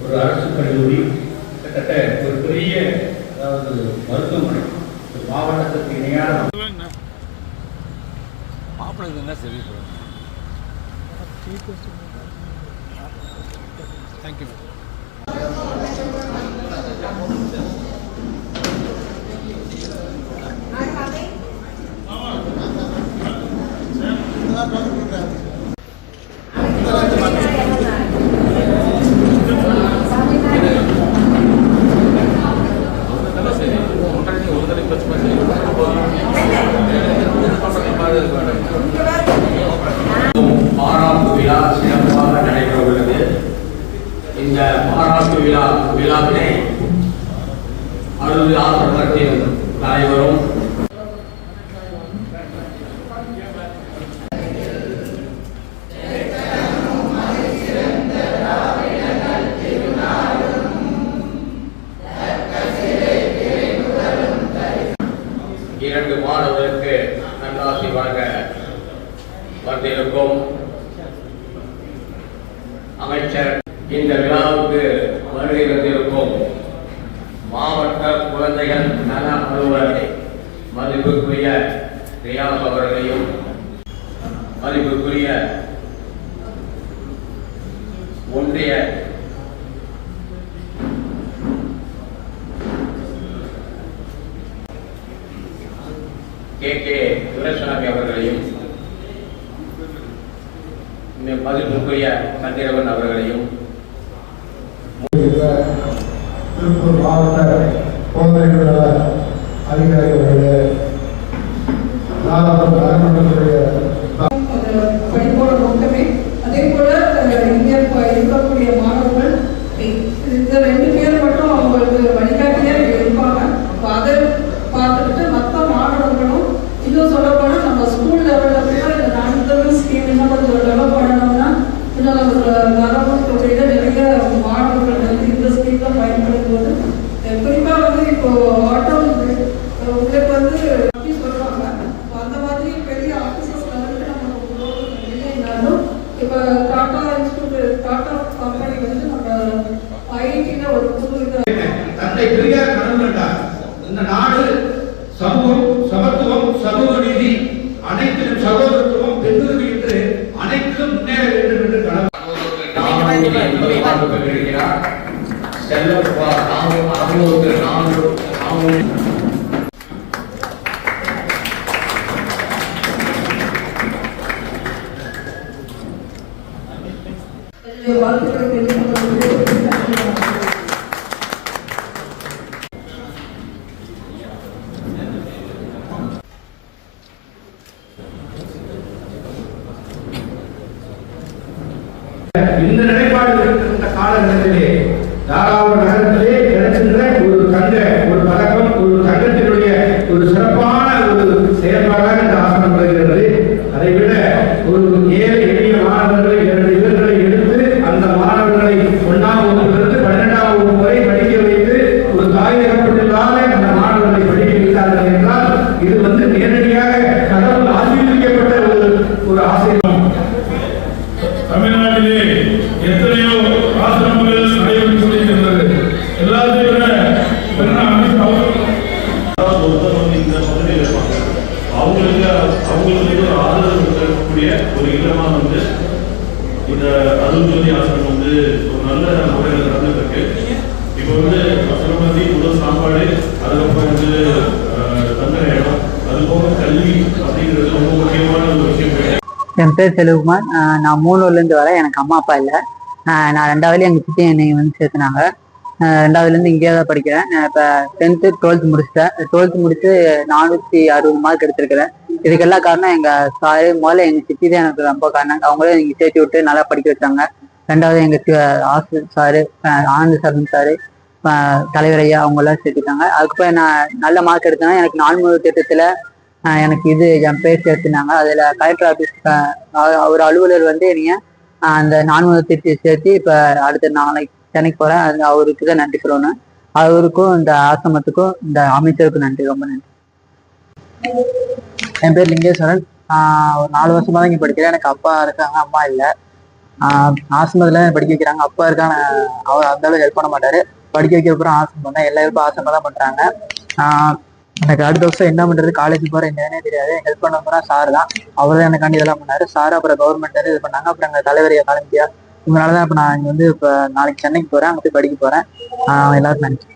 ஒரு அரசு கல்லூரி கிட்டத்தட்ட ஒரு பெரிய அதாவது மருத்துவமனை மாவட்டத்துக்கு இணையான மாப்பிள்ளை சரி தேங்க்யூ பாராட்டு விழா விழாவினை அருள் ஆசிரமத்தின் தலைவரும் இரண்டு மாணவர்களுக்கு நல்லாசி வழங்க வந்திருக்கும் அமைச்சர் இந்த விழாவுக்கு குழந்தைகள் நல மதிப்புக்குரிய ரியாஸ் அவர்களையும் மதிப்புக்குரிய ஒன்றிய கே. கே. துரசாமி அவர்களையும் மதிப்புக்குரிய சந்திரவன் அவர்களையும் திருப்பூர் மாவட்ட குழந்தைகள் நல அதிகாரி இந்த நாடு சமூகம் சமத்துவம் சமூக நீதி அனைத்திலும் சகோதரத்துவம் பெண்ணுரிமை என்று அனைத்திலும் முன்னேற வேண்டும் என்று கனவு இருக்கிறார் செல்லப்பா நானூறு அறுநூறு நானூறு நானூறு என்னுடைய வாழ்த்துக்களை தெரிவித்துக் கொள்கிறேன். இந்த நிலை இந்த அருள் ஜோதி ஆசிரமம் வந்து ஒரு நல்ல முறையில் நடந்துட்டு இப்போ வந்து ஆசிரமத்தி முதல் சாப்பாடு அதுக்கப்புறம் வந்து அஹ், தங்குற இடம் அது போக கல்வி அப்படிங்கிறது ரொம்ப முக்கியமான ஒரு விஷயம். என் பேர் செல்வகுமார். நான் மூணூர்லேருந்து வரேன். எனக்கு அம்மா அப்பா இல்லை. நான் ரெண்டாவது எங்கள் சித்தி என்னை வந்து சேர்த்துனாங்க. ரெண்டாவதுலேருந்து இங்கேயே தான் படிக்கிறேன். நான் இப்போ டென்த்து டுவெல்த் முடிச்சிட்டேன். டுவெல்த் முடித்து நானூற்றி அறுபது மார்க் எடுத்திருக்கிறேன். இதுக்கெல்லாம் காரணம் எங்கள் சாரு முதல்ல எங்கள் சித்தி தான் எனக்கு ரொம்ப காரணம். அவங்களே எங்க சேர்த்து விட்டு நல்லா படிக்க வச்சாங்க. ரெண்டாவது எங்கள் ஆசிரியர் சாரு ஆனந்த சரண் சாரு தலைவர் ஐயா அவங்கெல்லாம் சேர்த்துட்டாங்க அதுக்கப்புறம் நான் நல்ல மார்க் எடுத்தேன்னா எனக்கு நான்கு திட்டத்தில் எனக்கு இது என் பேர் சேர்த்துனாங்க அதில் கலெக்டர் ஆஃபீஸ் ஒரு அலுவலர் வந்து என்னைய அந்த நான்கு திட்டத்தை சேர்த்து இப்போ அடுத்த நாளைக்கு சென்னைக்கு போகிறேன் அது அவருக்கு தான் நன்றி சொல்லணும். அவருக்கும் இந்த ஆசிரமத்துக்கும் இந்த அமைச்சருக்கும் நன்றி. ரொம்ப நன்றி. என் பேர் லிங்கேஸ்வரன். ஒரு நாலு வருஷமா தான் இங்கே படிக்கிறேன். எனக்கு அப்பா இருக்காங்க அம்மா இல்லை. ஆசிரமத்தில் படிக்க வைக்கிறாங்க. அப்பா இருக்கான அவர் அந்த அளவுக்கு ஹெல்ப் பண்ண மாட்டாரு. படிக்க வைக்கிறப்பறம் ஆசிரமம் தான் எல்லா ஹெல்ப்பும் ஆசிரமம் தான் பண்ணுறாங்க எனக்கு அடுத்த வருஷம் என்ன பண்ணுறது காலேஜ் போகிற என்னன்னே தெரியாது. ஹெல்ப் பண்ண போனால் சார் தான். அவர் தான் எனக்காண்டி இதெல்லாம் பண்ணாரு. சார் அப்புறம் கவர்மெண்ட் இது பண்ணாங்க. அப்புறம் எங்கள் தலைவர் காலேஜியா இதனால தான் இப்போ நான் இங்கே வந்து இப்போ நாளைக்கு சென்னைக்கு போகிறேன் அங்கே போய் படிக்க போகிறேன் எல்லாருக்கும் நன்றி.